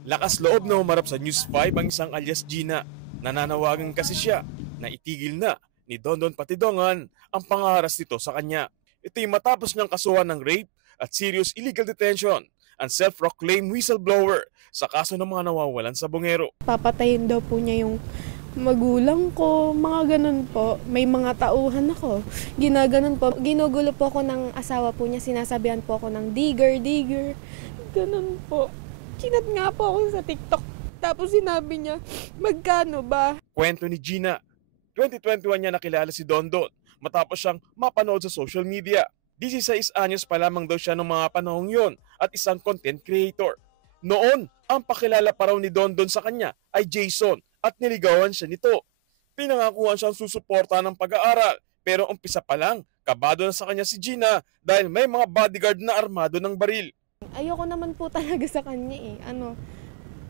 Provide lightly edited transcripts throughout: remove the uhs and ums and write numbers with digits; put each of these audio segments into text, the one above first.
Lakas loob na humarap sa News 5 ang isang alias Gina. Nananawagan kasi siya na itigil na ni Dondon Patidongan ang pangaharas nito sa kanya. Ito'y matapos niyang kasuhan ng rape at serious illegal detention ang self-proclaimed whistleblower sa kaso ng mga nawawalan sa bungero. Papatayin daw po niya yung magulang ko, mga ganun po. May mga tauhan ako. Ginaganon po. Ginugulo po ako ng asawa po niya. Sinasabihan po ako ng digger. Ganun po. Chinat nga po ako sa TikTok. Tapos sinabi niya, magkano ba? Kwento ni Gina, 2021 niya nakilala si Dondon matapos siyang mapanood sa social media. 16 anyos pa lamang daw siya noong mga panahong yon at isang content creator. Noon, ang pakilala pa raw ni Dondon sa kanya ay Jason at niligawan siya nito. Pinangakuhan siyang susuporta ng pag-aaral pero umpisa pa lang, kabado na sa kanya si Gina dahil may mga bodyguard na armado ng baril. Ayoko naman po talaga sa kanya eh.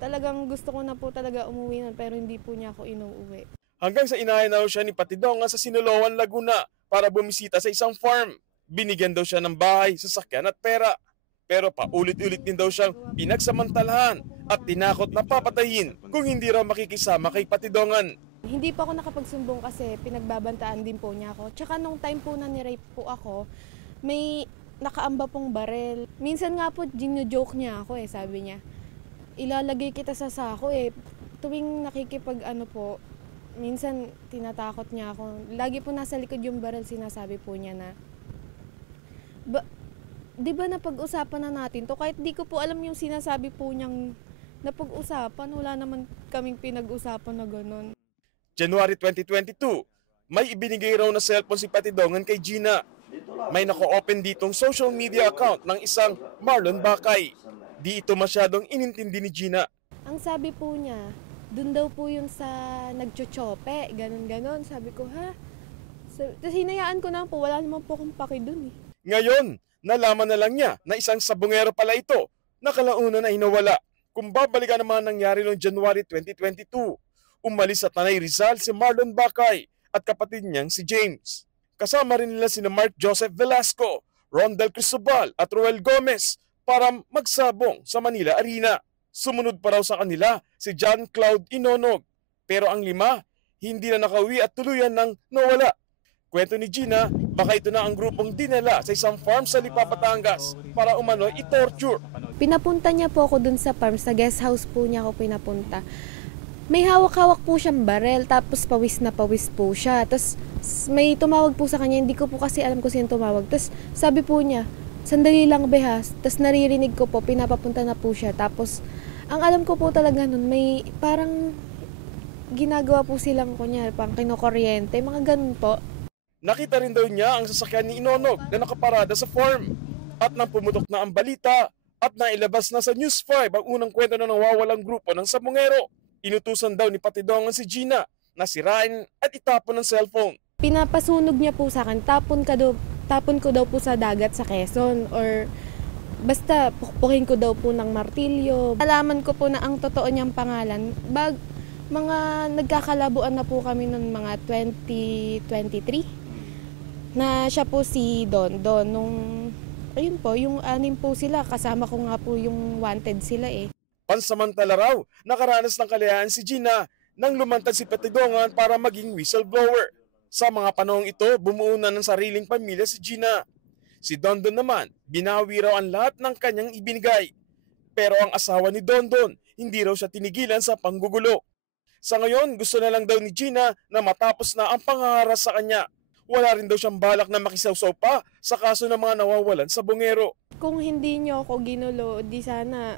Talagang gusto ko na po talaga umuwi nun pero hindi po niya ako inuuwi. Hanggang sa inahin na siya ni Patidongan sa Sinaloan, Laguna para bumisita sa isang farm. Binigyan daw siya ng bahay, sasakyan at pera. Pero paulit-ulit din daw siyang pinagsamantalahan at tinakot na papatayin kung hindi raw makikisama kay Patidongan. Hindi pa ako nakapagsumbong kasi pinagbabantaan din po niya ako. Tsaka nung time po na ni-rape po ako, may nakaamba pong barel. Minsan nga po, gino-joke niya ako sabi niya. Ilalagay kita sa sako Tuwing nakikipag minsan tinatakot niya ako. Lagi po nasa likod yung barel, sinasabi po niya na, di ba napag-usapan na natin to? Kahit di ko po alam yung sinasabi po niyang napag-usapan, wala naman kaming pinag-usapan na gano'n. January 2022, may ibinigay raw na cellphone si Patidongan kay Gina. May naka-open ditong social media account ng isang Marlon Bakay. Di ito masyadong inintindi ni Gina. Ang sabi po niya, dun daw po yun sa nagchochope, ganon. Sabi ko, ha? Tapos hinayaan ko na po, wala naman po akong paki dun Ngayon, nalaman na lang niya na isang sabungero pala ito na kalaunan na hinawala. Kung babalikan naman nangyari noong January 2022, umalis sa Tanay Rizal si Marlon Bakay at kapatid niyang si James. Kasama rin nila sina Mark Joseph Velasco, Rondel Cristobal at Roel Gomez para magsabong sa Manila Arena. Sumunod pa raw sa kanila si John Cloud Inonog. Pero ang 5, hindi na nakauwi at tuluyan nang nawala. Kwento ni Gina, baka ito na ang grupong dinala sa isang farm sa Lipa, Batangas para umano'y i-torture. Pinapunta niya po ako dun sa farm, sa guest house po niya ako pinapunta. May hawak-hawak po siyang barel, tapos pawis na pawis po siya. Tapos may tumawag po sa kanya, hindi ko po kasi alam kung sino tumawag. Tapos sabi po niya, sandali lang behas. Tapos naririnig ko po, pinapapunta na po siya. Tapos ang alam ko po talaga nun, may parang ginagawa po silang kunyari, pang kinokuryente, mga ganun po. Nakita rin daw niya ang sasakyan ni Inonog na nakaparada sa farm. At nang pumutok na ang balita at nailabas na sa News 5 ang unang kwento na nawawalang grupo ng sabungero, inutusan daw ni Patidongan si Gina na sirain at itapon ng cellphone. Pinapasunog niya po sa akin, tapon ko daw po sa dagat sa Quezon or basta pukpukin ko daw po ng martilyo. Alaman ko po na ang totoo niyang pangalan, mga nagkakalabuan na po kami noong mga 2023 na siya po si Don. Ayun po, yung 6 po sila, kasama ko nga po yung wanted sila Pansamantala raw, nakaranas ng kaliyahan si Gina nang lumantad si Patidongan para maging whistleblower. Sa mga panahong ito, bumuo na ng sariling pamilya si Gina. Si Dondon naman, binawi raw ang lahat ng kanyang ibinigay. Pero ang asawa ni Dondon, hindi raw siya tinigilan sa panggugulo. Sa ngayon, gusto na lang daw ni Gina na matapos na ang pangaharas sa kanya. Wala rin daw siyang balak na makisawsaw pa sa kaso ng mga nawawalan sa bungero. Kung hindi niyo ako ginulo, di sana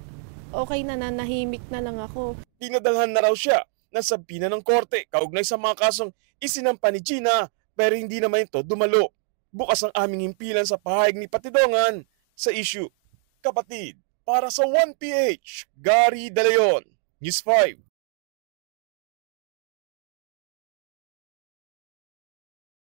okay na, nanahimik na lang ako. Dinadalhan na raw siya ng sabina ng korte kaugnay sa mga kasong isinampa ni Gina pero hindi naman ito dumalo. Bukas ang aming himpilan sa pahayag ni Patidongan sa issue. Kapatid, para sa 1PH, Gary De Leon, News 5.